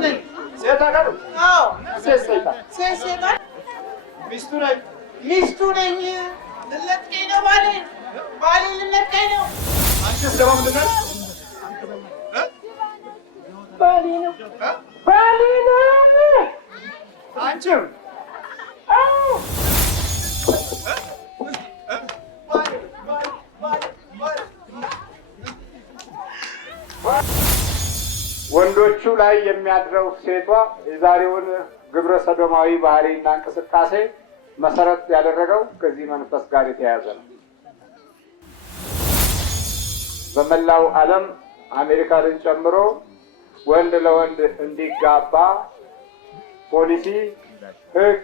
ነኝ። ሴት አገሩ? አዎ። ሴት ሚስቱ ነኝ። ልነጥቀኝ ነው ባሌ ልነጥቀኝ ነው። አንቺስ ደግሞ ምንድን ነሽ? ባሌ ነው። አንቺም? አዎ። ወንዶቹ ላይ የሚያድረው ሴቷ የዛሬውን ግብረ ሰዶማዊ ባህሪና እንቅስቃሴ መሰረት ያደረገው ከዚህ መንፈስ ጋር የተያያዘ ነው። በመላው ዓለም አሜሪካንን ጨምሮ ወንድ ለወንድ እንዲጋባ ፖሊሲ፣ ሕግ፣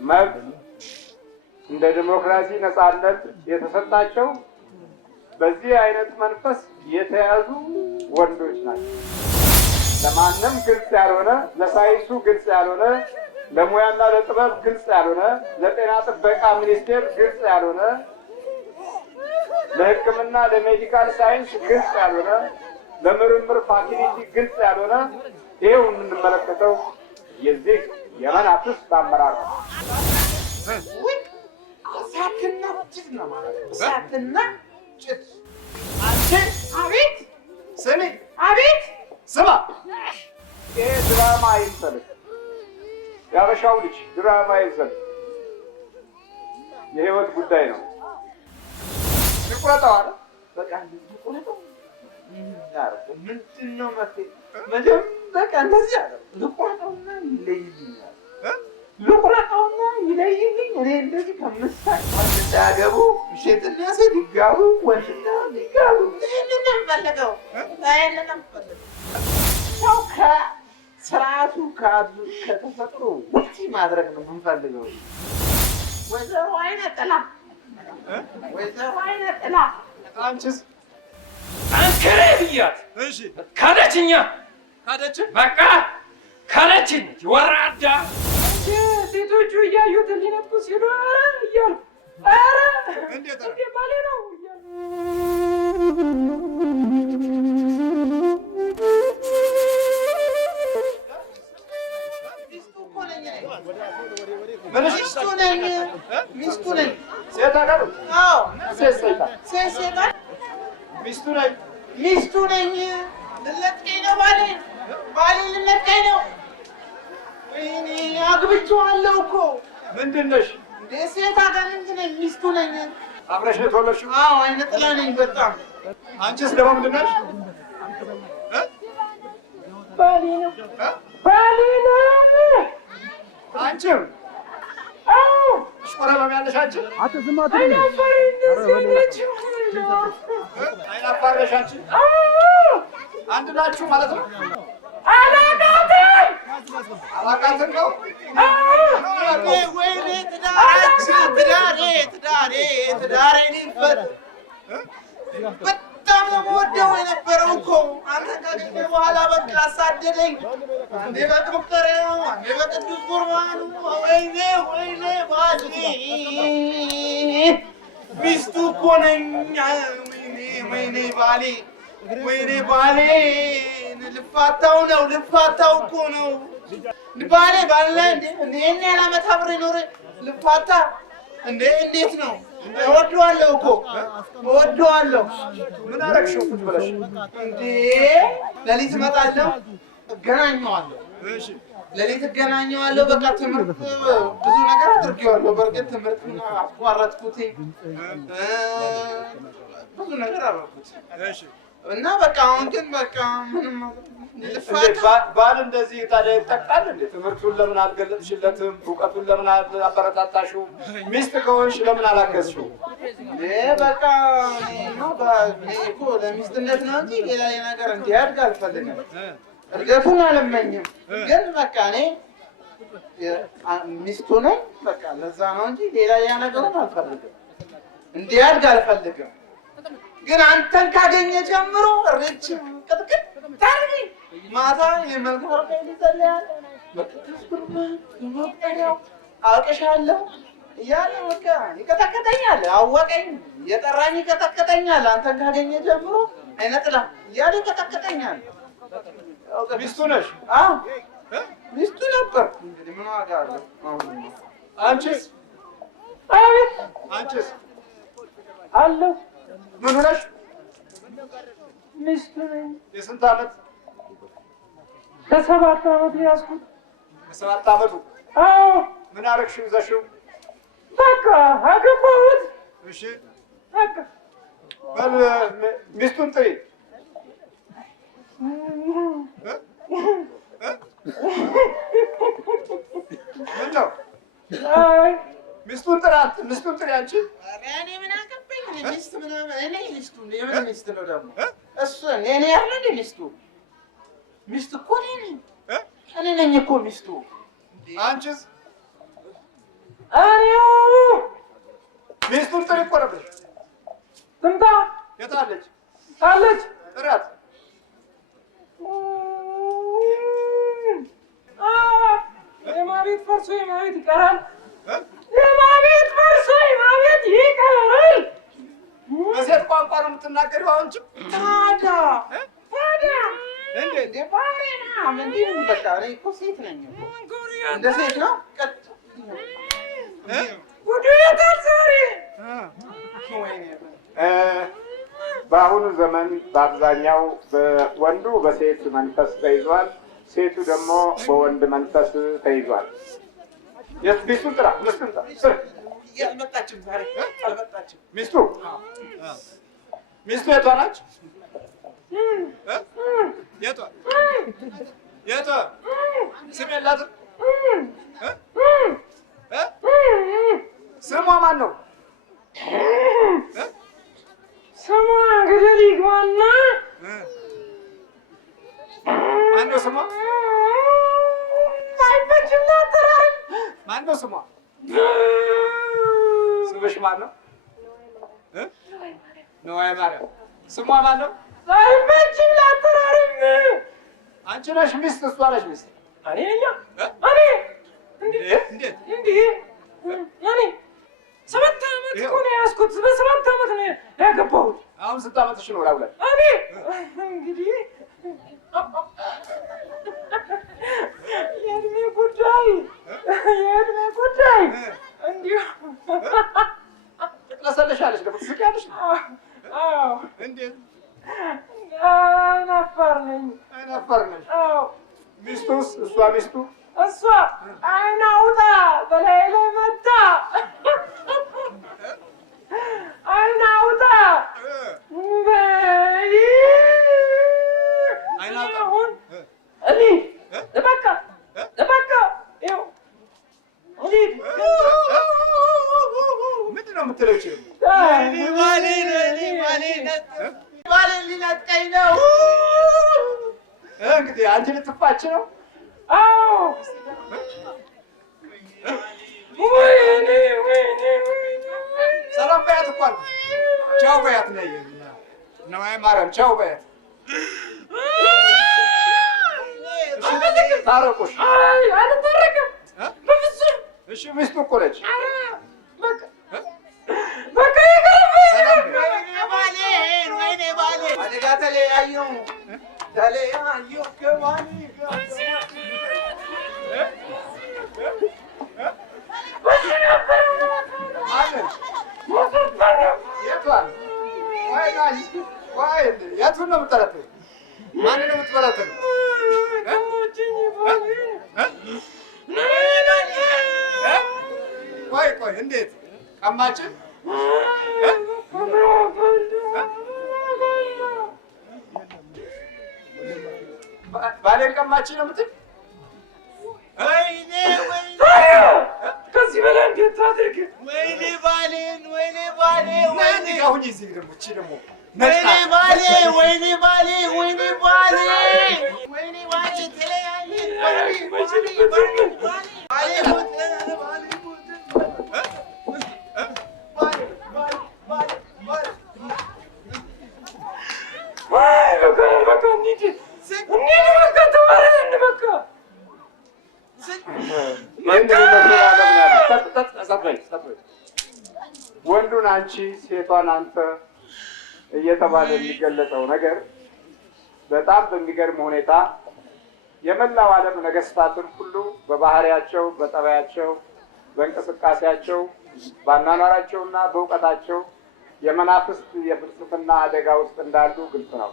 መብት እንደ ዲሞክራሲ ነፃነት የተሰጣቸው በዚህ አይነት መንፈስ የተያዙ ወንዶች ናቸው። ለማንም ግልጽ ያልሆነ፣ ለሳይንሱ ግልጽ ያልሆነ፣ ለሙያና ለጥበብ ግልጽ ያልሆነ፣ ለጤና ጥበቃ ሚኒስቴር ግልጽ ያልሆነ፣ ለሕክምና ለሜዲካል ሳይንስ ግልጽ ያልሆነ፣ ለምርምር ፋሲሊቲ ግልጽ ያልሆነ ይሄው የምንመለከተው የዚህ የመናፍስት አመራር ነው። እሳትና ጭድ ነው ማለት ነው። እሳትና ጭድ። አንቺ አቤት። ስሚ፣ አቤት። ስማ፣ ይሄ ድራማ አይምሰልህ። የአበሻው ልጅ ድራማ አይምሰልህ። የህይወት ጉዳይ ነው። ይቁረጠው አለ። በቃ ልቁረጠው። ምንድን ነው መፍትሄ? መቼም በቃ እንደዚህ አለ። ልቁረጠውና ይለይልኛል። ልቁረጠውና ይለይልኝ። እኔ እንደዚህ ከምሳቅ እንዳያገቡ ሴትና ሴት ይጋቡ፣ ወንድና ይጋቡ። ይህንን ነው የምፈልገው። ይህንን ነው የምፈልገው። ሰው ከስርዓቱ ከተፈጥሮ ውጪ ማድረግ ነው የምንፈልገው። ወይዘሮ አይነ ጥላ፣ ወይዘሮ አይነ ጥላ። አንቺስ? አንከሬ ብያት። እሺ ካደችኛ። ካደች? በቃ ካደችኝ። ወራዳ ሴቶቹ እያዩት ሊነጥቁ ሲሉ እያሉ እንዴት ባሌ ነው እያሉ ሚስቱ ነኝ። ሴት አገሩ? አዎ። ሴት ሚስቱ ነኝ። ልነጥቀኝ ነው ባሌ ልነጥቀኝ ነው። ወይኔ አግብቼዋለሁ እኮ። ምንድን ነሽ? እንደ ሴት አጋንንት ነኝ። ሚስቱ ነኝ። አብረሽ ነው የተወለድሽው? አዎ። አይነ ጥላ ነኝ በጣም። አንቺስ ደግሞ ምንድን ነሽ? ባሌ ነው። አንቺም? አዎ። ሽቆረበም ያለሽ አንቺ? አይናፋር ነሽ አንቺ? አንድ ናችሁ ማለት ነው? አላቃትን ነው? ወይኔ ትዳሬ ሊፈት በጣም ነው የምወደው የነበረው እኮ። አንተ ካገኘ በኋላ በቃ አሳደደኝ። አንዴ በመቁጠሪያው፣ አንዴ በቅዱስ ቁርባኑ። ወይኔ ባሌ ሚስቱ እኮ ነኝ። ወይኔ ባሌ ልፋታው እኮ ነው። ባሌ ይሄን ያህል ዓመት አብሬ ኖሬ ልፋታ እንዴ? እንዴት ነው? እወደዋለሁ እኮ እወደዋለሁ። ምን አደረግሽው? ቁጭ ብለሽ እንዴ? ሌሊት እመጣለሁ፣ እገናኘዋለሁ። እሺ ሌሊት እገናኘዋለሁ። በቃ ትምህርት ብዙ ነገር አድርጌዋለሁ። በእርግጥ ትምህርቱን አቋረጥኩት፣ ብዙ ነገር አደረኩት። እሺ እና በቃ አሁን ግን በቃ ምንም ባል እንደዚህ ታዲያ ይጠቃል እንዴ? ትምህርቱን ለምን አልገለጥሽለትም? እውቀቱን ለምን አበረታታሽው? ሚስት ከሆንሽ ለምን አላገዝሽው? በቃ እኮ ለሚስትነት ነው እንጂ ሌላ ነገር እንዲያድግ አልፈልግም። እድገቱን አልመኝም። ግን በቃ እኔ ሚስቱ ነኝ። በቃ ለዛ ነው እንጂ ሌላ ነገሩን አልፈልግም። እንዲያድግ አልፈልግም። ግን አንተን ካገኘ ጀምሮ ርች ቅጥቅጥ ታርጊ ማታ የመልካም ይጸልያል። አውቅሻለሁ እያለ በቃ ይቀጠቅጠኛል። አወቀኝ የጠራኝ ይቀጠቅጠኛል። አንተን ካገኘ ጀምሮ አይነ ጥላ እያለ ይቀጠቅጠኛል። ሚስቱ ነሽ? አዎ ሚስቱ ነበር። እንግዲህ ምን ዋጋ አለው? አንቺስ? አቤት አንቺስ? አለሁ። ምን ሆነሽ? ሚስቱ ነኝ። የስንት ዓመት? ከ7 ዓመት ያዝኩት። ከ7 ዓመቱ? አዎ። ምን አደረግሽው? ይዘሽው? በቃ አገባሁት። እሺ በቃ በል ሚስቱን ጥሪ። ምን ነው? አይ ሚስቱን ጥራት። ሚስቱን ጥሪ አንቺ። እኔ ምን አገባኝ? ሚስት ምናምን እኔ ሚስቱ የምን ሚስት ነው ደግሞ? እሱ እኔ ያለ ሚስቱ ሚስት እኮ እኔ ነኝ እኮ ሚስቱ። አንቺስ? እኔው ሚስቱን ጥሪ እኮ ነበር። ትምጣ። የት አለች? አለች። ጥራት። የማቤት ፈርሶ የማቤት ይቀራል። የማቤት ፈርሶ የማቤት ይቀራል። በሴት ቋንቋ ነው የምትናገሪው? አሁን ታዲያ እንዴት? ባሬና ምንድን በቃ እኔ እኮ ሴት ነኝ እኮ። እንደ ሴት ነው ቀጥ ጉዱ የታል ዛሬ? በአሁኑ ዘመን በአብዛኛው ወንዱ በሴት መንፈስ ተይዟል፣ ሴቱ ደግሞ በወንድ መንፈስ ተይዟል። ሚስቱን ጥራ። ሚስቱን ጥራ። አልመጣችም ዛሬ አልመጣችም። ሚስቱ የቷ ናች? የቷ የቷ? ስም የላትም? ስሟ ማን ነው? ስሟ ገደል ይግባና ማን ነው ስሟ? አይመችም አጠራር። ማን ነው ስሟ? ስምሽ ማን ነው? ነዋይ ማርያም። ስሟ ማን ነው? አይመችም አጠራርም። አንቺ ነሽ ሚስት? እሷ ነሽ ሚስት? እኔ ነኝ። እኔ እንዴት? እኔ 7 ዓመት እኮ ነው ያዝኩት። በ7 ዓመት ነው ያገባሁት። አሁን ስንት ዓመትሽ ነው? ላውላ እኔ እንግዲህ የእድሜ ጉዳይ እንዲሁ ትለሰለሻለሽ፣ ደግሞ ትስቂያለሽ። አዎ። እንዴት? አይናፋር ነኝ። አይናፋር ነሽ? አዎ። ሚስቱስ? ሚስቱ እሷ አይን አውጣ በላይ ላይ መታ። አይን አውጣ በይ። አይን አውጣ አሁን እኔ በቃ ይኸው ምንድን ነው የምትለው? ባሌን ሊነጥቀኝ ነው። እንግዲህ አንቺ ልትፋች ነው? አዎ። ወይኔ ሰላም በያት እኮ አልኩሽ። ቻው በያት። ነይ ነዋይ ማርያም ቻው በያት። ታረቁሽ? አልታረቅም በፍጹም። እሺ ሚስቱ እኮ ነች። በቃ ይቀርብ። ወይኔ ባሌን አደጋ ተለያዩ ከባሌ የቱን ነው የምጠረጥረው? ማንን ነው የምትጠረጥረው? ቆይ እንዴት ቀማችን? ባሌን ቀማችን ነው የምትል? ከዚህ በላይ እንዴት ታድርግ? ወይኔ ባሌን አሁን እዚህ ደግሞ እቺ ደግሞ ወይኔ ባሌ ተለያየን። ወንዱን አንቺ ሴቷን አንተ እየተባለ የሚገለጸው ነገር በጣም በሚገርም ሁኔታ የመላው ዓለም ነገስታትን ሁሉ በባህሪያቸው፣ በጠባያቸው፣ በእንቅስቃሴያቸው፣ በአኗኗራቸውና በእውቀታቸው የመናፍስት የፍልስፍና አደጋ ውስጥ እንዳሉ ግልጽ ነው።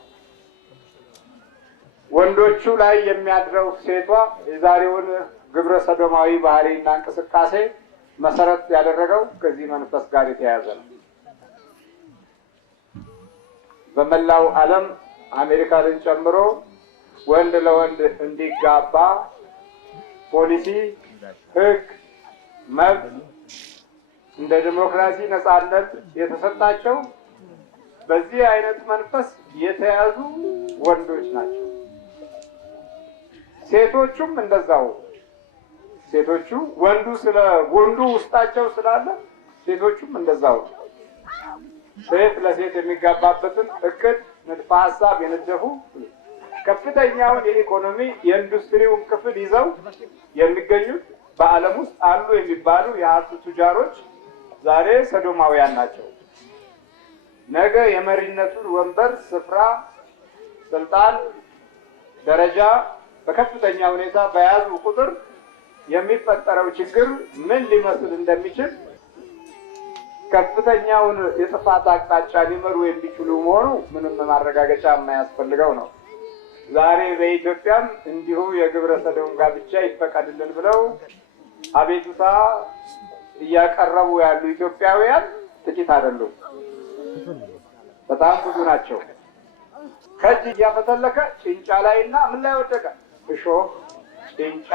ወንዶቹ ላይ የሚያድረው ሴቷ የዛሬውን ግብረ ሰዶማዊ ባህሪና እንቅስቃሴ መሰረት ያደረገው ከዚህ መንፈስ ጋር የተያያዘ ነው። በመላው ዓለም አሜሪካንን ጨምሮ ወንድ ለወንድ እንዲጋባ ፖሊሲ፣ ሕግ፣ መብት እንደ ዲሞክራሲ ነፃነት የተሰጣቸው በዚህ አይነት መንፈስ የተያዙ ወንዶች ናቸው። ሴቶቹም እንደዛው። ሴቶቹ ወንዱ ውስጣቸው ስላለ ሴቶቹም እንደዛው ሴት ለሴት የሚጋባበትን እቅድ ንድፈ ሀሳብ የነደፉ ከፍተኛውን የኢኮኖሚ የኢንዱስትሪውን ክፍል ይዘው የሚገኙት በዓለም ውስጥ አሉ የሚባሉ የሀብት ቱጃሮች ዛሬ ሰዶማውያን ናቸው። ነገ የመሪነቱን ወንበር፣ ስፍራ፣ ስልጣን፣ ደረጃ በከፍተኛ ሁኔታ በያዙ ቁጥር የሚፈጠረው ችግር ምን ሊመስል እንደሚችል ከፍተኛውን የጥፋት አቅጣጫ ሊመሩ የሚችሉ መሆኑ ምንም ማረጋገጫ የማያስፈልገው ነው። ዛሬ በኢትዮጵያም እንዲሁ የግብረ ሰዶም ጋብቻ ይፈቀድልን ብለው አቤቱታ እያቀረቡ ያሉ ኢትዮጵያውያን ጥቂት አይደሉም፣ በጣም ብዙ ናቸው። ከእጅ እያፈተለከ ጭንጫ ላይና ምን ላይ ወደቀ? እሾህ፣ ጭንጫ፣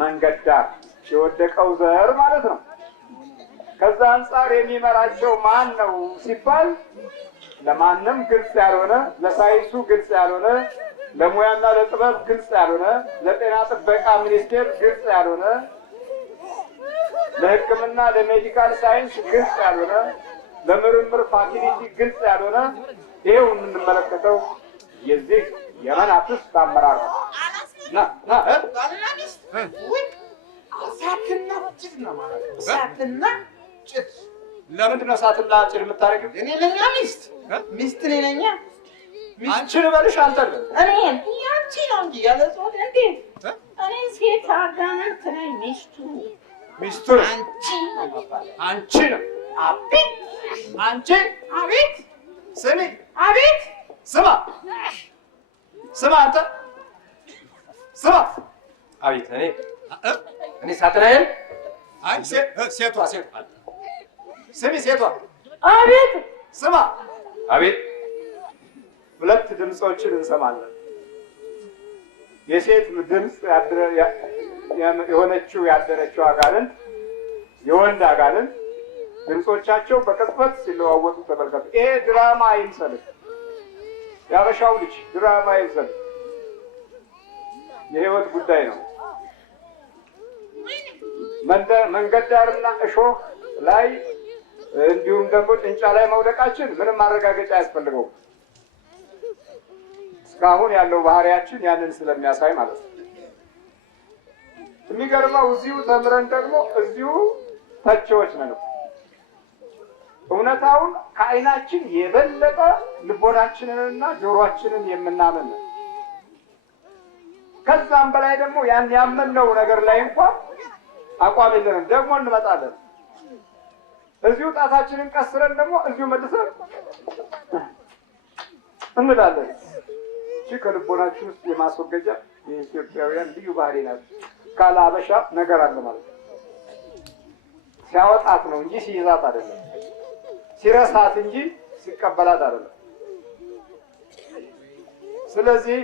መንገድ ዳር የወደቀው ዘር ማለት ነው። ከዛ አንጻር የሚመራቸው ማን ነው ሲባል ለማንም ግልጽ ያልሆነ፣ ለሳይንሱ ግልጽ ያልሆነ፣ ለሙያና ለጥበብ ግልጽ ያልሆነ፣ ለጤና ጥበቃ ሚኒስቴር ግልጽ ያልሆነ፣ ለሕክምና ለሜዲካል ሳይንስ ግልጽ ያልሆነ፣ ለምርምር ፋሲሊቲ ግልጽ ያልሆነ ይሄው የምንመለከተው የዚህ የመናፍስት አመራር ነው። እሳትና ጭድ ለምንድን ነው እሳትና ጭድ የምታደርጊው? እኔ ለኛ ሚስት እኔ ነኝ። አንቺን በልሽ አንተ እኔ ያንቺ ነው እንጂ ያለ ጾት እንዴ? እኔ ሴት አጋንንት ነኝ። ሚስቱ አንቺ ነው። አቤት አንቺ አቤት ስሚ አቤት ስማ አንተ ስማ። አቤት እኔ ሳትናየን ሴቷ ስሚ ሴቷ አቤት ስማ አቤት። ሁለት ድምፆችን እንሰማለን። የሴት ድምፅ የሆነችው ያደረችው አጋንንት፣ የወንድ አጋንንት ድምፆቻቸው በቅጽበት ሲለዋወጡ ተመልከቱ። ይሄ ድራማ አይምሰልህ፣ ያበሻው ልጅ ድራማ አይምሰልህ፣ የህይወት ጉዳይ ነው። መንገድ ዳርና እሾህ ላይ እንዲሁም ደግሞ ጭንጫ ላይ መውደቃችን ምንም ማረጋገጫ አያስፈልገውም። እስካሁን ያለው ባህሪያችን ያንን ስለሚያሳይ ማለት ነው። የሚገርመው እዚሁ ተምረን ደግሞ እዚሁ ተቺዎች ነን። እውነታውን ከዓይናችን የበለጠ ልቦናችንንና ጆሮአችንን የምናምን ነው። ከዛም በላይ ደግሞ ያን ያመንነው ነገር ላይ እንኳን አቋም የለንም። ደግሞ እንመጣለን። እዚሁ ጣታችንን ቀስረን ደግሞ እዚሁ መልሰን እንላለን። እቺ ከልቦናችን ውስጥ የማስወገጃ የኢትዮጵያውያን ልዩ ባህሪ ናት። ካለ አበሻ ነገር አለ ማለት ነው። ሲያወጣት ነው እንጂ ሲይዛት አይደለም። ሲረሳት እንጂ ሲቀበላት አይደለም። ስለዚህ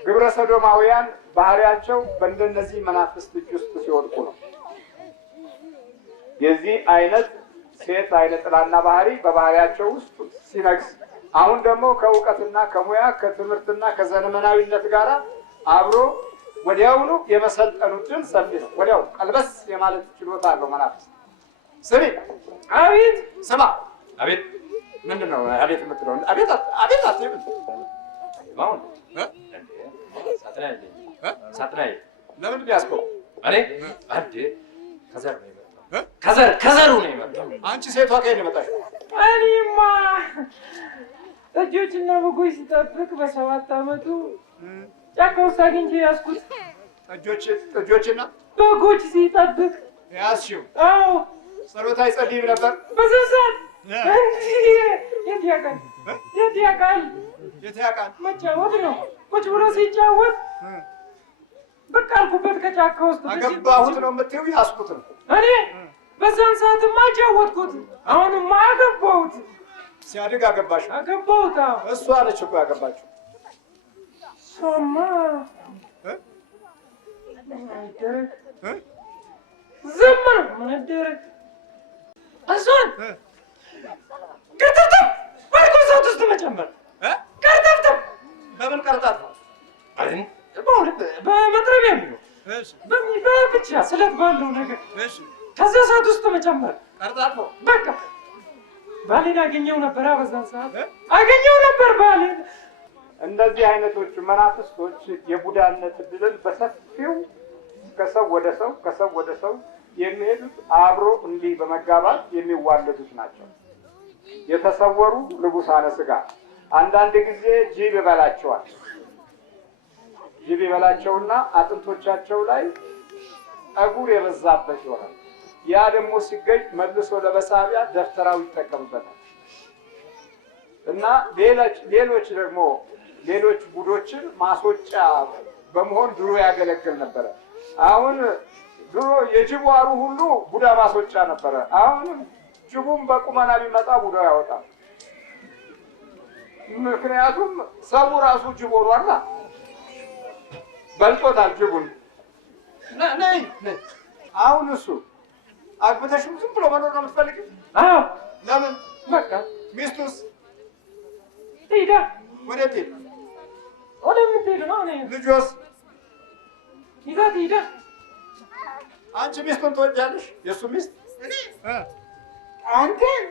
ግብረ ሰዶማውያን ባህሪያቸው በእንደነዚህ መናፍስት እጅ ውስጥ ሲወድቁ ነው። የዚህ አይነት ሴት አይነ ጥላና ባህሪ በባህሪያቸው ውስጥ ሲነግስ፣ አሁን ደግሞ ከእውቀትና ከሙያ ከትምህርትና ከዘመናዊነት ጋር አብሮ ወዲያውኑ የመሰልጠኑ ድል ሰፊ ነው። ወዲያው ቀልበስ የማለት ችሎታ አለው መናፍስት። ስሚ አቤት ስማ አቤት። ምንድን ነው አቤት የምትለው? አቤት አቤት አትይም። ማውን ሳትናይ ለምንድን ነው ያዝከው? እኔ አንዴ ከዘር ነው የመጣው። ከዘሩ ነው የመጣው። አንቺ ሴቷ ከየት ነው የመጣሽው? እኔማ ጥጆችና በጎች ሲጠብቅ በ7 ዓመቱ ጫካ ጫካ ውስጥ አግኝቼ ያዝኩት። ጥጆችና በጎች ሲጠብቅ ያዝሽው? አዎ። ጸሎት አይጸልይም ነበር በዚያ ሰዓት? የት ያውቃል? የት ያውቃል? የት ያውቃል? መጫወት ነው። ቁጭ ብሎ ሲጫወት በቃ አልኩበት ከጫካ ውስጥ። አገባሁት ነው የምትይው? ያዝኩት ነው እኔ በዛን ሰዓትማ አጫወትኩት። አሁንማ አገባሁት። ሲያድግ አገባሽ? አገባሁት። እሷ ነች እኮ ያገባችው። እሷማ ዝም ነው ምን ይደረግ። እሷን ቀርጠፍጠፍ አድርጎ እሳት ውስጥ መጨመር። ቀርጠፍጠፍ በምን ቀርጣት ነው? በመጥረቢያ የሚለው በብቻ ስለት ባለው ነገር ከዚያ እሳት ውስጥ መጨመር። ቀርጣት ነው በቃ። ባሌን አገኘው ነበር። በዛን ሰዓት አገኘው ነበር ባሌን። እንደዚህ አይነቶቹ መናፍስቶች የቡዳነት እድልን በሰፊው ከሰው ወደ ሰው ከሰው ወደ ሰው የሚሄዱት አብሮ እንዲህ በመጋባት የሚዋለዱት ናቸው። የተሰወሩ ልቡሳነ ስጋ። አንዳንድ ጊዜ ጅብ ይበላቸዋል። ጅብ ይበላቸውና አጥንቶቻቸው ላይ ጠጉር የበዛበት ይሆናል። ያ ደግሞ ሲገኝ መልሶ ለመሳቢያ ደፍተራው ይጠቀምበታል። እና ሌሎች ደግሞ ሌሎች ቡዶችን ማስወጫ በመሆን ድሮ ያገለግል ነበረ። አሁን ድሮ የጅብ ዋሩ ሁሉ ቡዳ ማስወጫ ነበረ። አሁን ጅቡም በቁመና ቢመጣ ቡዳ ያወጣል። ምክንያቱም ሰው ራሱ ጅብ ሆኗል። በልጦታል ጅቡን። ነይ አሁን እሱ አግብተሽም ዝም ብሎ መኖር ነው የምትፈልጊው? አዎ። ለምን? በቃ። ሚስቱስ ሄዳ ወዴት ሄደ? ወደምትሄድ ነው። ልጆስ ይዛት ሄዳ። አንቺ ሚስቱን ትወጃለሽ? የእሱ ሚስት እኔ አንተን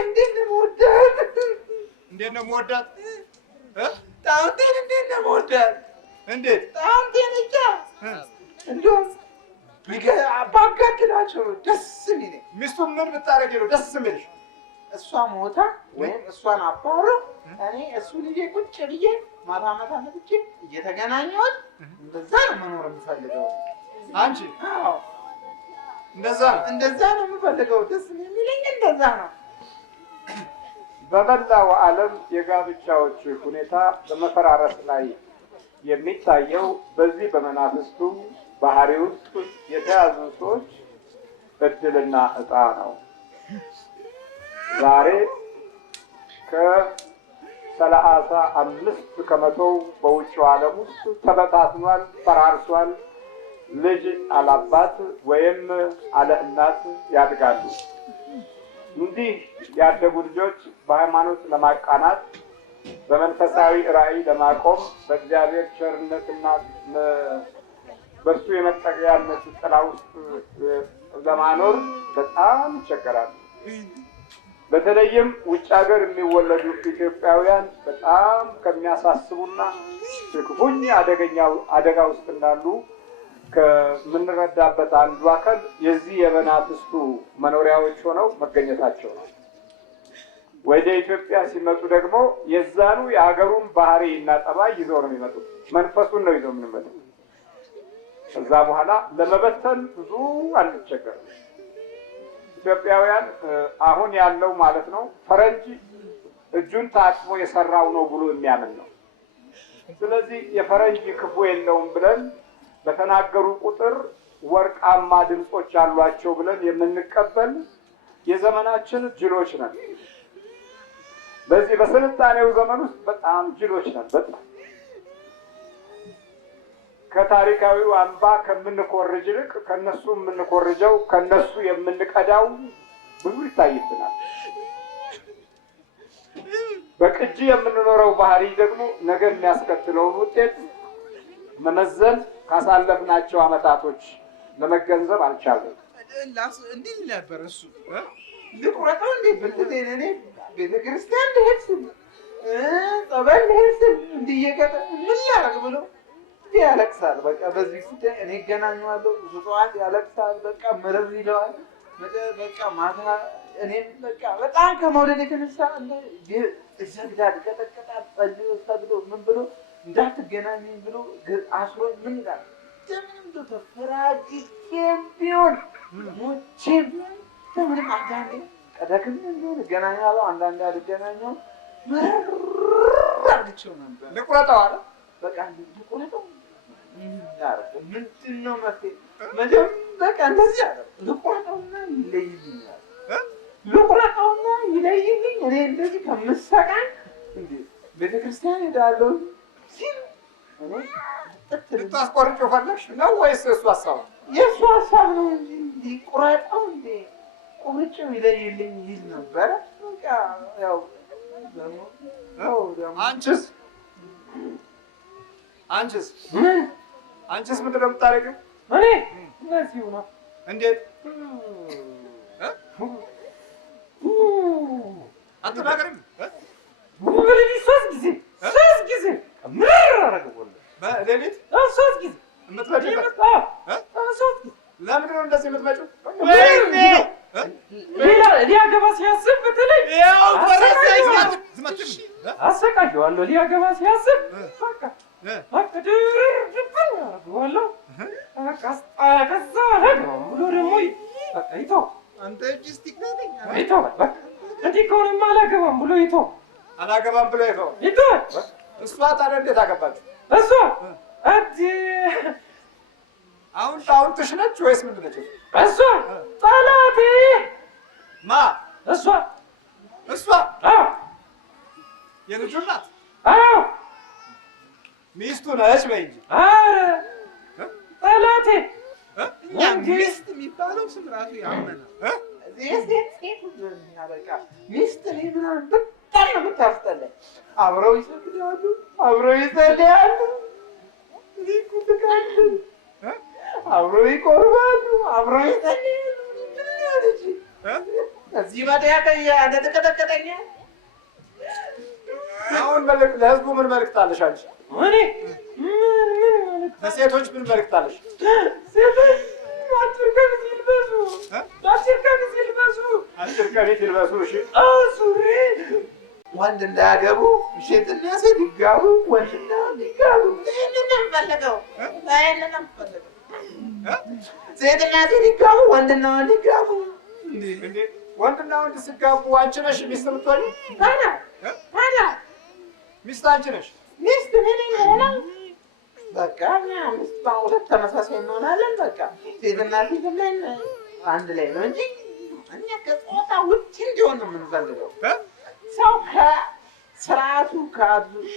እንዴት ነው የምወዳት? እንዴት ነው የምወዳት? አንተን እንዴት ነው የምወዳት? እንዴት አንተን እጃ እንደውም ባጋድላቸው ደስ የሚለኝ። ሚስቱን ምን ብታረጊ ነው ደስ የሚልሽ? እሷ ሞታ ወይም እሷን አባሮ እኔ እሱ ልጄ ቁጭ ብዬ ማታ ማታ መጥቼ እየተገናኘሁት እንደዛ ነው መኖር የምፈልገው። አንቺ? አዎ እንደዛ ነው የምፈልገው። ደስ የሚለኝ እንደዛ ነው። በመላው ዓለም የጋብቻዎች ሁኔታ በመፈራረስ ላይ የሚታየው በዚህ በመናፍስቱ ባህሪ ውስጥ የተያዙ ሰዎች እድልና ዕጣ ነው። ዛሬ ከ35 ከመቶ በውጭው ዓለም ውስጥ ተበታትኗል፣ ፈራርሷል። ልጅ አላባት ወይም አለ እናት ያድጋሉ። እንዲህ ያደጉ ልጆች በሃይማኖት ለማቃናት በመንፈሳዊ ራዕይ ለማቆም በእግዚአብሔር ቸርነትና በሱ የመጠጊያነት ጥላ ውስጥ ለማኖር በጣም ይቸገራሉ። በተለይም ውጭ ሀገር የሚወለዱ ኢትዮጵያውያን በጣም ከሚያሳስቡና ክፉኛ አደጋ ውስጥ እንዳሉ ከምንረዳበት አንዱ አካል የዚህ የመናፍስቱ መኖሪያዎች ሆነው መገኘታቸው ነው። ወደ ኢትዮጵያ ሲመጡ ደግሞ የዛኑ የሀገሩን ባህሪ እና ጠባይ ይዘው ነው የሚመጡት። መንፈሱን ነው ይዘው የምንመጡት። ከዛ በኋላ ለመበተን ብዙ አንቸገርም። ኢትዮጵያውያን አሁን ያለው ማለት ነው ፈረንጅ እጁን ታጥቦ የሰራው ነው ብሎ የሚያምን ነው። ስለዚህ የፈረንጅ ክፉ የለውም ብለን በተናገሩ ቁጥር ወርቃማ ድምጾች አሏቸው ብለን የምንቀበል የዘመናችን ጅሎች ነን። በዚህ በስልጣኔው ዘመን ውስጥ በጣም ጅሎች ነን። በጣም ከታሪካዊው አምባ ከምንኮርጅ ይልቅ ከነሱ የምንኮርጀው ከነሱ የምንቀዳው ብዙ ይታይብናል። በቅጂ የምንኖረው ባህሪ ደግሞ ነገ የሚያስከትለውን ውጤት መመዘን ካሳለፍናቸው አመታቶች ለመገንዘብ አልቻለም። እንዲህ ነበር እሱ ልቁረጠው እንዴ ብልቴን እኔ ቤተክርስቲያን ልሄድ ስል ጸበል ልሄድ ስል እንዲህ እየቀጠ ምን ላደርግ ብሎ ያለቅሳል። በቃ በዚህ ጉዳይ እኔ እገናኘዋለሁ። ብዙ ጠዋት ያለቅሳል። በቃ ምርር ይለዋል። በቃ ማታ እኔም በቃ በጣም ከመውደድ የተነሳ ይሰግዳል፣ ይቀጠቅጣል፣ ጸልዮ ሰግዶ ምን ብሎ እንዳትገናኙኝ ብሎ አስሮኝ ምን ይላል? እንደምንም ተፈራግጬም ቢሆን ሞቼም እንደምንም አንዳንዴ ቀደክም ቢሆን እገናኛለሁ፣ አንዳንዴ አልገናኘውም። መረር አድርጌው ነበር። ልቁረጠው አለ። በቃ ልቁረጠው ምንድን ነው መፍትሄ? መቼም በቃ እንደዚህ አለ። ልቁረጠውና ይለይልኛል፣ ልቁረጠውና ይለይልኝ። እኔ እንደዚህ ከምሰቃኝ እንዴ ቤተክርስቲያን ሄዳለሁ ሲል እኔ ልታስቆርጪው ፈለግሽ ነው ወይስ የእሱ ሀሳብ? የእሱ ሀሳብ ነው እንጂ እንዲህ ቁረጠው እንዴ ቁርጭው ይለይልኝ ይል ነበረ። በቃ ያው ደግሞ አንቺስ ምንድን ነው የምታደርጊው? እኔ እነዚሁ ነው። እንዴት አትናገሪም? በሌሊት ሶስት ጊዜ ምር አደረገው። በሌሊት ሶስት ጊዜ የምትመጪበት? ሶስት ጊዜ። ለምንድን ነው እንደዚህ የምትመጪው? ሌላ ሊያገባ ሲያስብ በተለይ አሰቃየዋለሁ። ሊያገባ ሲያስብ በቃ ድርድብን አደርገዋለሁ። ከዛ አላገባም ብሎ ደግሞ በቃ ይተው። አንተ እጅ ስቲክናተኝ ይተው። በቃ እንዲህ ከሆነማ አላገባም ብሎ ይተው። አላገባም ብሎ ይተው። እሷ ታዲያ እንዴት አገባች? እሷ አሁን ጣውንትሽ ነች ወይስ ምንድን ነች? እሷ ጠላቴ። ማ? እሷ የልጁ እናት? አዎ ሚስቱ ነች በይ እንጂ። ኧረ ጠላቴ። እኛ ሚስት የሚባለው ስም ራሱ ያመናል። ሚስት ምናምን በጣም ነው የምታስጠላኝ። አብረው ይሰግዳሉ፣ አብረው ይጸልያሉ፣ አብረው ይቆርባሉ፣ አብረው ይጸልያሉ። እዚህ ተቀጠቀጠኛ። አሁን ለህዝቡ ምን መልዕክት አለሽ አንቺ? እኔ ለሴቶች ምን መልዕክት አለሽ? ሴቶች አጭር ቀሚስ ይልበሱ፣ አጭር ቀሚስ ይልበሱ፣ አጭር ቀሚስ ይልበሱ። እሺ ሱሪ። ወንድ እንዳያገቡ ሴትና ሴት ይጋቡ፣ ወንድና ወንድ ይጋቡ። ይሄንን ነው የምፈልገው። ሴትና ሴት ይጋቡ፣ ወንድና ወንድ ይጋቡ። እንዴ ወንድና ወንድ ሲጋቡ አንቺ ነሽ ሚስት የምትሆኚው? ታዲያ ሚስት አንቺ ነሽ። ሚስት ምን ይሆናል? በቃ ሚስት ሁለት ተመሳሳይ እንሆናለን። በቃ ሴትና ሴት ላይ አንድ ላይ ነው እንጂ እኛ ከጾታ ውጭ እንዲሆን ነው የምንፈልገው። ሰው ከስርዓቱ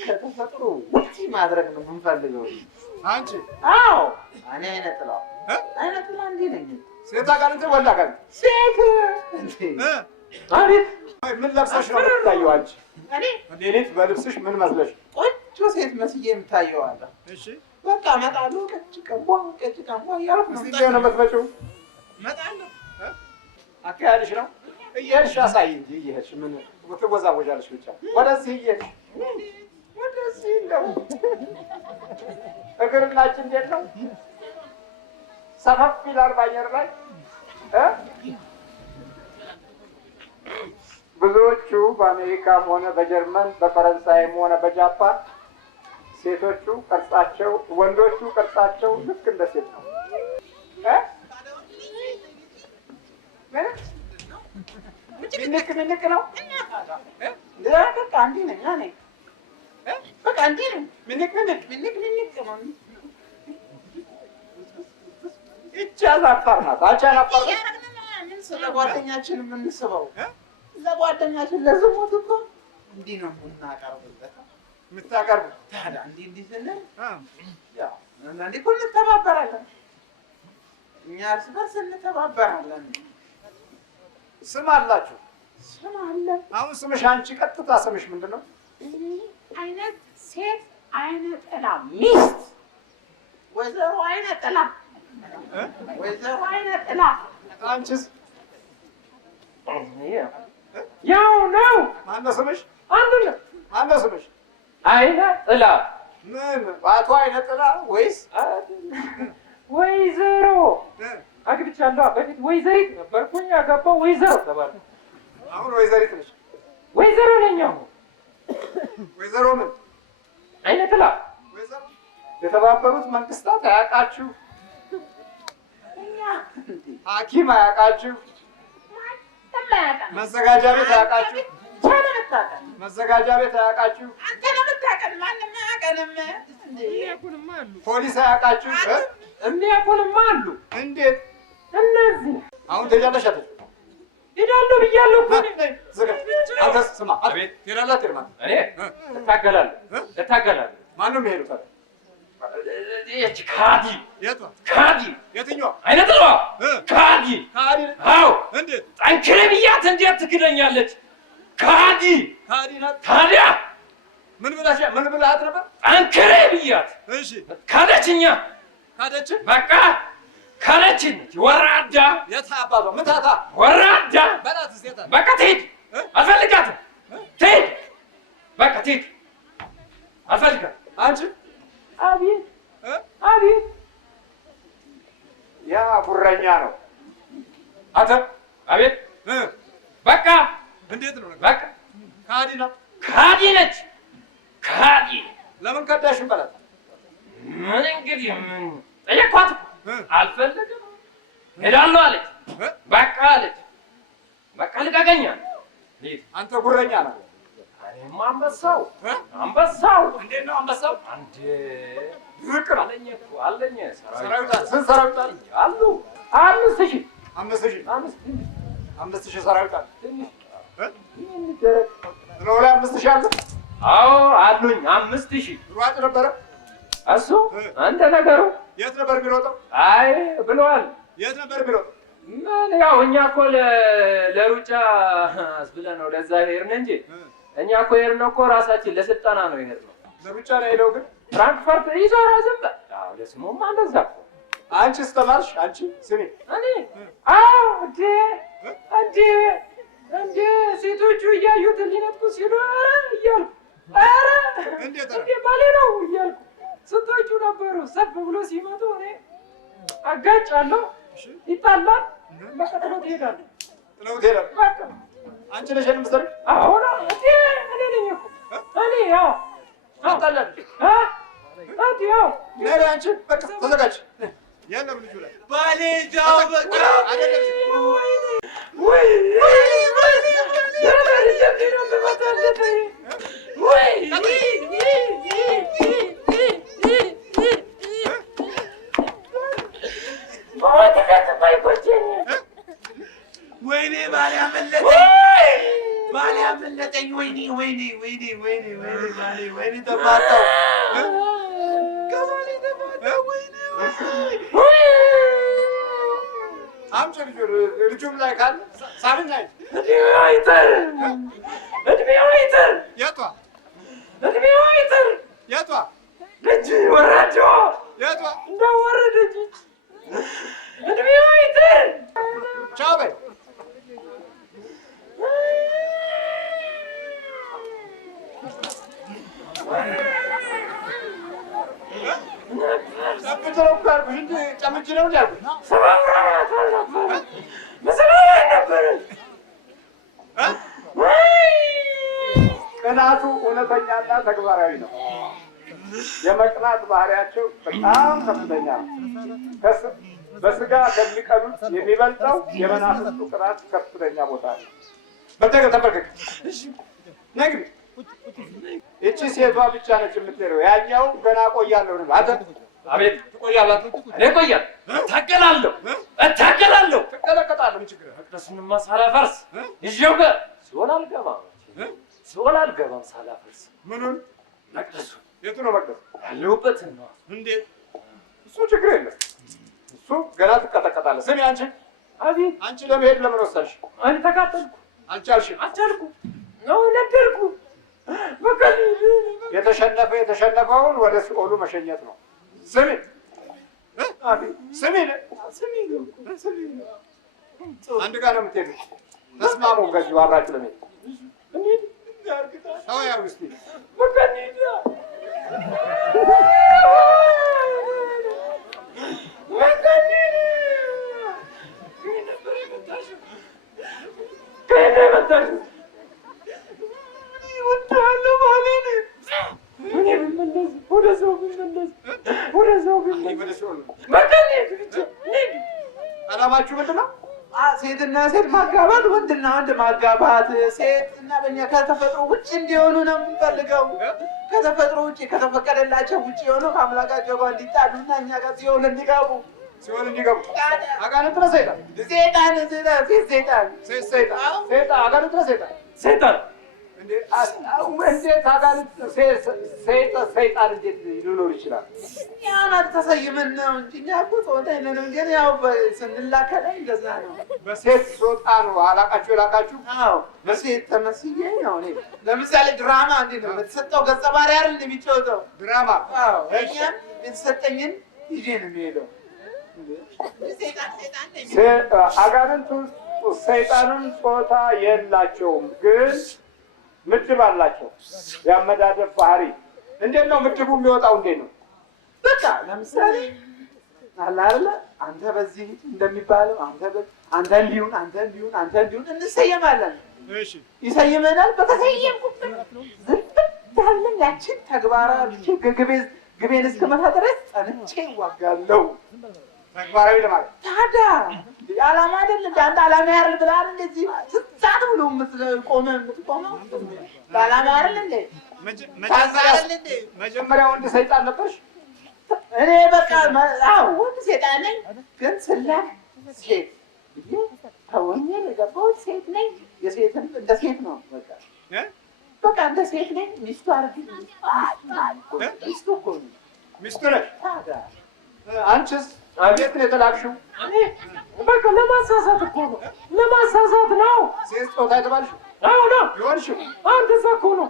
ከተፈጥሮ ውጭ ማድረግ ነው የምንፈልገው። አንቺ? አዎ እኔ አይነጥላ እንዲህ ነኝ። ሴት አጋንንት ወንድ አጋንንት? ሴት አቤት። ምን ለብሰሽ ነው የምትታየው አንቺ? እኔ ሌሊት በልብስሽ ምን መስለሽ? ቆንጆ ሴት መስዬ የምታየው አለ። እሺ በቃ እመጣለሁ። ቀጭ ቀንቧ እያልኩ ነው የምትመጪው። እመጣለሁ። አካሄድሽ ነው። እየሄድሽ አሳይ እንጂ እየሄድሽ ምን ትወዛወዣለሽ? ብቻ ወደዚህ እየሄድሽ ወደዚህ እንደው እግርና እጅ እንዴት ነው? ሰፈፍ ይላል በአየር ላይ። ብዙዎቹ በአሜሪካም ሆነ በጀርመን በፈረንሳይም ሆነ በጃፓን ሴቶቹ ቅርጻቸው፣ ወንዶቹ ቅርጻቸው ልክ እንደ ሴት ነው። ምንቅ ነው። በቃ እንዲህ ነኝ እኔ። በቃ እንዲህ ነኝ። ምንቅ ነው። ይቺ አዛፋር ናት። አንቺ አዛፋር ስለ ጓደኛችን የምንስበው ለጓደኛችን ለዝሙት እኮ እንዲህ ነው የምናቀርብለት። የምታቀርቡ ታዲያ እንዲህ ስንል ያው አንዳንዴ እኮ እንተባበራለን። እኛ እርስ በርስ እንተባበራለን። ስም አላችሁ? ስም አለ። አሁን ስምሽ አንቺ ቀጥታ ስምሽ ምንድን ነው? አይነት ሴት አይነ ጥላ ሚስት ወይዘሮ አይነ ጥላ ወይዘሮ አይነ ጥላ። አንቺስ? ያው ነው። ማነው ስምሽ? አንዱ ነው። ማነው ስምሽ? አይነ ጥላ። ምን አቶ አይነ ጥላ ወይስ ወይዘሮ? አግብቻለሁ። በፊት ወይዘሪት ነበርኩኝ። ያገባው ወይዘሮ ተባልኩ። አሁን ወይዘሪት ነሽ? ወይዘሮ ነኝ አሁን። ወይዘሮ ምን? አይነ ጥላ። የተባበሩት መንግስታት አያውቃችሁ? ሐኪም አያውቃችሁ? መዘጋጃ ቤት አያውቃችሁ? መዘጋጃ ቤት አያውቃችሁ? ፖሊስ አያውቃችሁ? የሚያውቁንማ አሉ። እንዴት? እነዚህ አሁን ትሄጃለሽ? ሄዳለሁ ብያለሁ እኮ አንተ ስማ፣ አቤት ትሄዳለህ አትሄድም? እኔ እታገላለሁ። ማነው የሚሄዱት? ይህች ካዲ የቷ ካዲ? የትኛዋ? አይነጥሏ ካዲ። አዎ እንዴት? ጠንክሬ ብያት እንዴት ትክደኛለች? ካዲ ካዲ ናት። ታዲያ ምን ብላሃት ነበር? ጠንክሬ ብያት እሺ ካደችኛ። ካደች? በቃ ካደችኝ። ወራዳ የት አባቷ ምታታ ወራዳ በላት። ሴታ በቃ ትሄድ፣ አልፈልጋትም። ትሄድ በቃ ትሄድ፣ አልፈልጋትም። አንቺ አቤት አቤት፣ ያ ጉረኛ ነው። አንተ አቤት። በቃ እንዴት ነው? በቃ ካዲ ናት። ካዲ ነች። ካዲ ለምን ከዳሽን በላት። ምን እንግዲህ ምን ጠየኳት። አልፈልግም ሄዳለሁ አለች። በቃ አለች። በቃ ልቀቀኛ። አንተ ጉረኛ ነው። እኔማ አንበሳው አንበሳው። እንዴት ነው አንበሳው? አንዴ ዝቅ አለኝ እኮ አለኝ። ሰራዊት ስንት ሰራዊት አለ? አሉ 5000 5000 ሰራዊት አለ። ነው ላይ 5000 አለ። አዎ አሉኝ 5000። ሯጭ ነበረ እሱ አንተ ነገሩ። የት ነበር የሚሮጠው? አይ ብለዋል። የት ነበር የሚሮጠው? ምን ያው እኛ እኮ ለሩጫ አስብለን ነው ለዛ ሄድን እንጂ እኛ እኮ ሄድነው እኮ ራሳችን ለስልጠና ነው የሄድነው። ለሩጫ ነው ሄደው ግን ፍራንክፈርት ይዞራ ዝም በል። አዎ ለስሙማ እንደዛ እኮ። አንቺስ ተማርሽ? አንቺ ስሚ እኔ አዎ እንዴ ሴቶቹ እያዩት ሊነጥቁ ሲሉ እያልኩ እንዴ ባሌ ነው እያልኩ ስንቶቹ ነበሩ ሰፍ ብሎ ሲመጡ እኔ አጋጫለሁ፣ ይጣላል። በቃ ጥሎት ይሄዳል። በቃ አንቺ ነሽ የምትሰሪ? አሁን እኔ ነኝ እኮ እኔ ያው አጣላል ነይ አንቺ በቃ ተዘጋጅ። የለም ልጁ ላይ ባሌ ጃው በቃ አይደለም ወይኔ ባሌ አመለጠኝ። ወይኔ ባሌ ተፋታው። ከባሌ ተፋታው። አምጪ ልጁም ላይ ካለ ሳምኝ። አይ እድሜው ይጥር የቷ የቷ ልጅ ወራቸው የቷ እንደወረደች እድሜው ይጥር። ቻው በይ። ሰብተው ካልኩሽ እንጂ ጨምጭ ነው ያልኩሽ። ቅናቱ እውነተኛና ተግባራዊ ነው። የመቅናት ባህሪያቸው በጣም ከፍተኛ ነው። በስጋ ከሚቀኑት የሚበልጠው የመናፍስቱ ቅናት ከፍተኛ ቦታ ነው። ተንበርከክ ነግሪ። እቺ ሴቷ ብቻ ነች የምትሄደው። ያኛው ገና ቆያለሁ ነው። አቤት ትቆያለህ? እኔ እቆያለሁ። እታገላለሁ። ትቀጠቀጣለህ። ምን ችግር አለ? መቅደሱንማ ሳላፈርስ ይዤው ሲኦል አልገባም ሳላፈርስ። ምኑን? መቅደሱን። የቱ ነው መቅደሱ? ያለሁበትን ነው። እንዴት? እሱ ችግር የለም። እሱ ገና ትቀጠቀጣለህ። ስሚ አንቺ። አቤት። አንቺ ለመሄድ ለምን ወሰንሽ? እኔ ተቃጠልኩ። አልቻልሽም። ነው ነገርኩ። በቃ የተሸነፈውን ወደ ሲኦሉ መሸኘት ነው። ስሚ አንድ ጋር ነው የምትሄዱት። ተስማሙ። ከዚህ አብራችሁ ለመሄድ ሰው ያው እስኪ በቃ እንሂድ። ወደ ሰው ብመለስ ወደ ሲሆን በቃ አላማችሁ ምንድን ነው? ሴትና ሴት ማጋባት፣ ወንድና ወንድ ማጋባት። ሴትና በእኛ ከተፈጥሮ ውጭ እንዲሆኑ ነው የምንፈልገው። ከተፈጥሮ ውጭ ከተፈቀደላቸው ውጭ የሆኑ ከአምላካቸው ጋር እንዲጣሉና እኛ ጋር ሲሆን እንዲገቡ አጋንንት ነው ሰይጣን አጋንንት ነው ሰይጣን እንዴት አጋንንት ሰይጣን እንዴት ሊኖር ይችላል? ያን አልተሰይመን ነው እንጂ እኛ እኮ ጾታ የለንም። ግን ያው ስንላከለ እንደዛ ነው። በሴት ጾታ ነው አላቃችሁ የላካችሁ? አዎ በሴት ተመስዬ ነው። እኔ ለምሳሌ ድራማ እንዴት ነው የተሰጠው ገጸ ባህሪ አይደል እንደሚጫወተው ድራማ? አዎ እኛም የተሰጠኝን ይዤ ነው የሚሄደው። አጋንንቱ ሰይጣንን ጾታ የላቸውም፣ ግን ምድብ አላቸው። ያመዳደብ ባህሪ እንዴት ነው ምድቡ የሚወጣው? እንዴት ነው? በቃ ለምሳሌ አለ አይደለ አንተ በዚህ እንደሚባለው አንተ እንዲሁን እንሰየማለን። እሺ ይሰየመናል። በተሰየምኩበት ዝም ያችን ተግባራዊ ግቤን እስከመታ ድረስ ጸንቼ እዋጋለሁ። ተግባራዊ ለማለት ታዲያ ዓላማ አይደል እንደ አንተ ዓላማ ያርል ብለሃል። እንደዚህ ስንት ብሎ የምትቆመው ዓላማ አይደል እንዴ? መጀመሪያ ወንድ ሰይጣን ነበርሽ? እኔ በቃ ወንድ ሰይጣን ነኝ፣ ግን ስላክ ሴት ተወኝ የገባሁት ሴት ነኝ። የሴትን እንደ ሴት ነው በቃ እንደ ሴት ነኝ። ሚስቱ አድርጊ ሚስቱ እኮ ነው። ሚስቱ ነሽ? ታዲያ አንቺስ እንዴት ነው የተላክሽው? በቃ ለማሳሳት እኮ ነው፣ ለማሳሳት ነው። ሴት ጾታ የተባልሽው? አዎ ነው ይሆንሽው አንተ እዛ እኮ ነው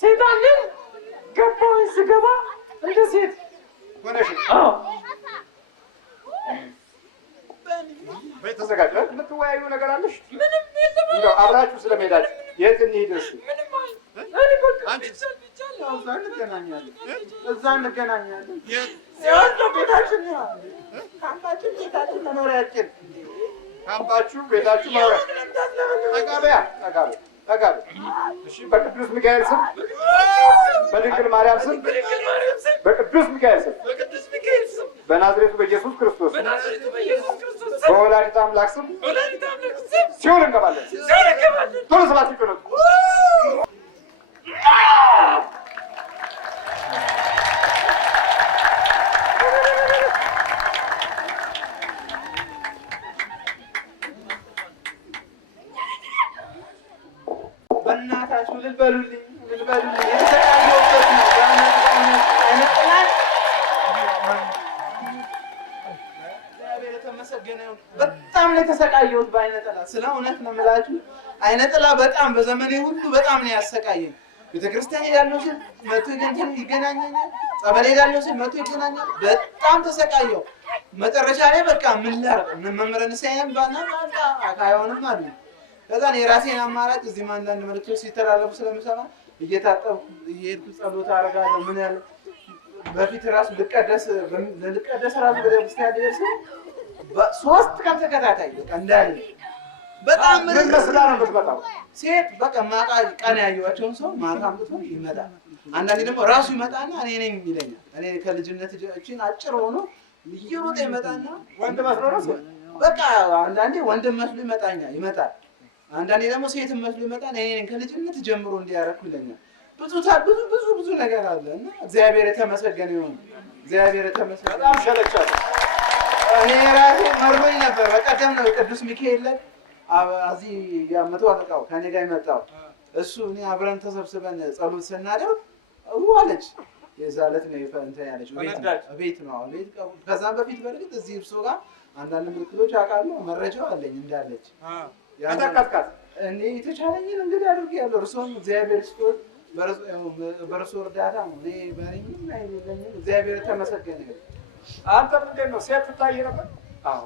ሴጣን ነኝ። ገባሁኝ ስገባ እንደ ሴት ሆነሽ? አዎ ተዘጋጅ። የምትወያዩ ነገር አለሽ? ምንም የለም። እንደው አብራችሁ ስለመሄዳችሁ የት እንሂድ? እሺ እዛ እንገናኛለን። ቤታችን መኖሪያችን ካምፓችሁ ቤታችሁ መኖሪያ ጠጋበያ ጠጋበ። እሺ በቅዱስ ሚካኤል ስም በድንግል ማርያም ስም በቅዱስ ሚካኤል ስም በናዝሬቱ በኢየሱስ ክርስቶስ በወላዲተ አምላክ ስም ሲኦል እንገባለን። ቶሎ ስባችሁ ጭነቱ በእናታችሁ ልበሉልኝ። የተሰቃየሁበት ነው። እግዚአብሔር የተመሰገነ ይሁን። በጣም ነው የተሰቃየሁት በዓይነ ጥላ። ስለ እውነት ነው የምላችሁ። ዓይነ ጥላ በጣም በዘመኔ ሁሉ በጣም ነው ያሰቃየኝ። ቤተክርስቲያን ሄዳለሁ ስል መቶ ይገናኘኛል። ጸበል ሄዳለሁ ስል መቶ ይገናኛል። በጣም ተሰቃየሁ። መጨረሻ ላይ በቃ ምን ላድርግ? መምህረ ንስሐዬን በቃ አይሆንም አሉ። ከዛ የራሴን አማራጭ እዚህም አንዳንድ መልዕክቶች ሲተላለፉ ስለምሰማ እየታጠብኩ እየሄድኩ ጸሎት አደርጋለሁ። ምን ያለ በፊት ራሱ ልቀደስ ራሱ ቤተክርስቲያን ደርስ 3 ቀን ተከታታይ በቃ እንዳለ በጣም ምን መስላ ነው የምትመጣው? ሴት በቃ ማቃ ቀን ያየኋቸውን ሰው ማታ አምጥቶ ይመጣል። አንዳንዴ ደግሞ ራሱ ይመጣና እኔ ነኝ ይለኛል። እኔ ከልጅነት እችን አጭር ሆኖ እየሮጠ ይመጣና ወንድ መስሎ ነው በቃ አንዳንዴ ወንድም መስሎ ይመጣል። አንዳንዴ ደግሞ ሴትም መስሎ ይመጣል። እኔ ነኝ ከልጅነት ጀምሮ እንዲያረኩ ይለኛል። ብዙ ነገር አለ እና እግዚአብሔር የተመሰገነ ይሁን። እግዚአብሔር የተመሰገነ በጣም ሸለቻለሁ። እኔ ራሴ መርሞኝ ነበር። በቀደም ነው ቅዱስ ሚካኤል ላይ እዚህ መቶ አለቃው ከኔ ጋር የመጣው እሱ እኔ አብረን ተሰብስበን ጸሎት ስናደርግ አለች። የዛ ዕለት ነው እንትን ያለች ቤት ነው። ከዛም በፊት በርግጥ እዚህ እርሶ ጋር አንዳንድ ምልክቶች አውቃለሁ፣ መረጃው አለኝ እንዳለች ያተካካት እኔ የተቻለኝን እንግዲህ አድርጌያለሁ። እርሶም እግዚአብሔር ስጦት በእርሶ እርዳታ ነው። እኔ በእኔ ምንም አይደለኝም። እግዚአብሔር ተመሰገነ ይሁን። አንተ ምንድን ነው ሴት ትታይ ነበር? አዎ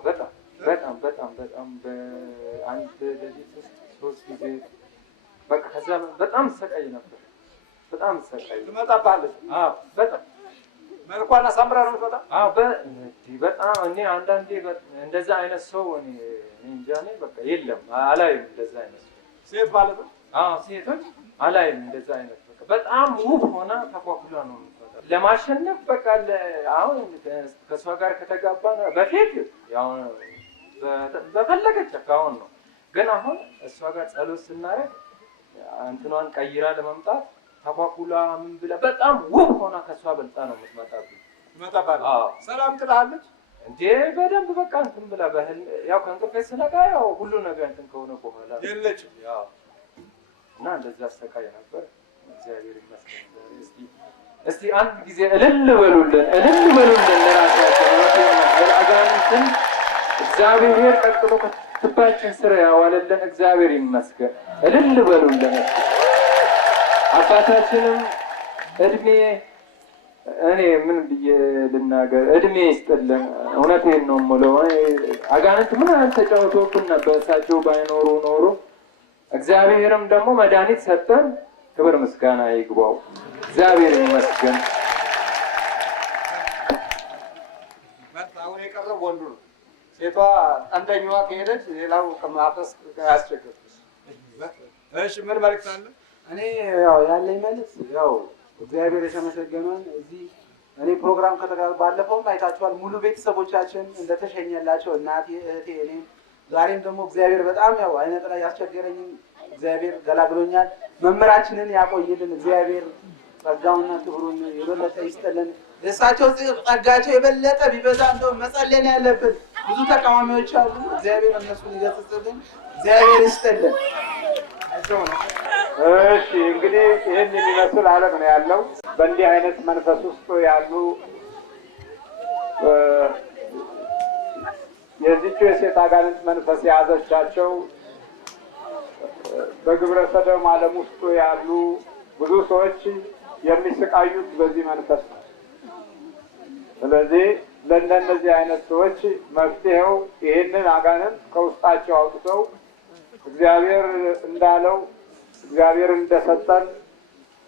በጣም በአንድ ሌሊት ውስጥ 3 ጊዜ በቃ ከዛ በጣም ሰቃይ ነበር። በጣም ሰቃይ ትመጣብሃለች? አዎ በጣም መልኳን አሳምራ ነው የምትመጣ? አዎ በጣም እኔ አንዳንዴ እንደዛ አይነት ሰው እኔ እንጃ ነኝ በቃ የለም አላይም እንደዛ አይነት ሰው። ሴት ማለት ነው? አዎ ሴቶች አላይም እንደዛ አይነት በቃ በጣም ውብ ሆና ተኳኩላ ነው የምትመጣ። ለማሸነፍ በቃ አሁን ከእሷ ጋር ከተጋባ በፊት ያው በፈለገች አሁን ነው። ግን አሁን እሷ ጋር ጸሎት ስናደርግ እንትኗን ቀይራ ለመምጣት ተኳኩላ ምን ብላ በጣም ውብ ሆና ከእሷ በልጣ ነው የምትመጣብኝ። ሰላም ትላለች እንዴ በደንብ በቃ እንትን ብላ ያው ከእንቅልፌ ስነቃ ያው ሁሉ ነገር እንትን ከሆነ በኋላ የለችም። ያው እና እንደዛ አሰቃይ ነበር። እግዚአብሔር ይመስገን። እስቲ አንድ ጊዜ እልል በሉልን ለራሳቸው አጋንንትን እግዚአብሔር ቀጥሎ ከትባችን ስር ያዋለልን እግዚአብሔር ይመስገን። እልል በሉልን። አባታችንም እድሜ እኔ ምን ብዬ ልናገር? እድሜ ይስጥልን። እውነቴን ነው የምለው። አጋንንት ምን ያህል ተጫውቶብን ነበር። እሳቸው ባይኖሩ ኖሮ እግዚአብሔርም ደግሞ መድኃኒት ሰጠን። ክብር ምስጋና ይግባው። እግዚአብሔር ይመስገን። አሁን የቀረው ወንዱ ነው። ሴቷ አንደኛዋ ከሄደች ሌላው ማፍረስ ያስቸግር። እሺ ምን መልዕክት አለ? እኔ ያው ያለኝ መልዕክት ያው እግዚአብሔር የተመሰገነውን እዚህ እኔ ፕሮግራም ባለፈውም አይታችኋል። ሙሉ ቤተሰቦቻችን እንደተሸኘላቸው እናቴ፣ እህቴ፣ እኔም ዛሬም ደግሞ እግዚአብሔር በጣም ያው አይነት ላይ ያስቸገረኝም እግዚአብሔር ገላግሎኛል። መምህራችንን ያቆይልን እግዚአብሔር ጸጋውና ክብሩን የበለጠ ይስጥልን። የእሳቸው ጸጋቸው የበለጠ ቢበዛ እንደው መጸለይ ነው ያለብን። ብዙ ተቃዋሚዎች አሉ። እግዚአብሔር እነሱን ይገስጽልን። እግዚአብሔር ይስጥልን። እሺ እንግዲህ ይህን የሚመስል ዓለም ነው ያለው። በእንዲህ አይነት መንፈስ ውስጥ ያሉ የዚቹ የሴት አጋንንት መንፈስ የያዘቻቸው በግብረ ሰዶም ዓለም ውስጥ ያሉ ብዙ ሰዎች የሚሰቃዩት በዚህ መንፈስ ነው። ስለዚህ ለእነዚህ አይነት ሰዎች መፍትሄው ይህንን አጋንንት ከውስጣቸው አውጥተው እግዚአብሔር እንዳለው እግዚአብሔር እንደሰጠን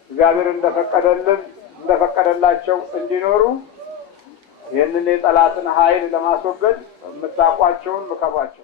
እግዚአብሔር እንደፈቀደላቸው እንዲኖሩ ይህንን የጠላትን ኃይል ለማስወገድ የምታውቋቸውን ምከሯቸው።